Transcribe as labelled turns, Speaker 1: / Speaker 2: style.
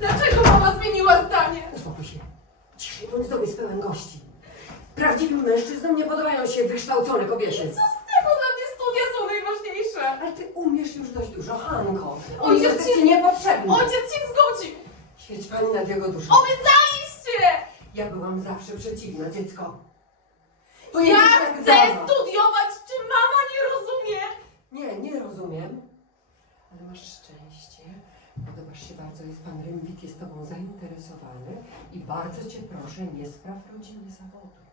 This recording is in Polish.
Speaker 1: Dlaczego mama zmieniła zdanie?
Speaker 2: Uspokój się. Ciszej, bądź dom jest pełen gości. Prawdziwym mężczyznom nie podobają się wykształcone kobiety.
Speaker 1: Co z tego? Dla mnie studia są najważniejsze.
Speaker 2: Ale ty umiesz już dość dużo, Hanko.
Speaker 1: Ojciec
Speaker 2: Uniwersytet
Speaker 1: się-
Speaker 2: ci niepotrzebny.
Speaker 1: Ojciec się zgodził.
Speaker 2: Świeć pani nad jego duszą.
Speaker 1: Obiecaliście!
Speaker 2: Ja byłam zawsze przeciwna, dziecko.
Speaker 1: Ja
Speaker 2: Pojedziesz jak
Speaker 1: chcę
Speaker 2: dama.
Speaker 1: studiować, czy mama nie rozumie?
Speaker 2: Nie, nie rozumiem. Ale masz szczęście. Podobasz się bardzo, jest pan Rymwik, jest tobą zainteresowany i bardzo cię proszę, nie spraw rodziny zawodu.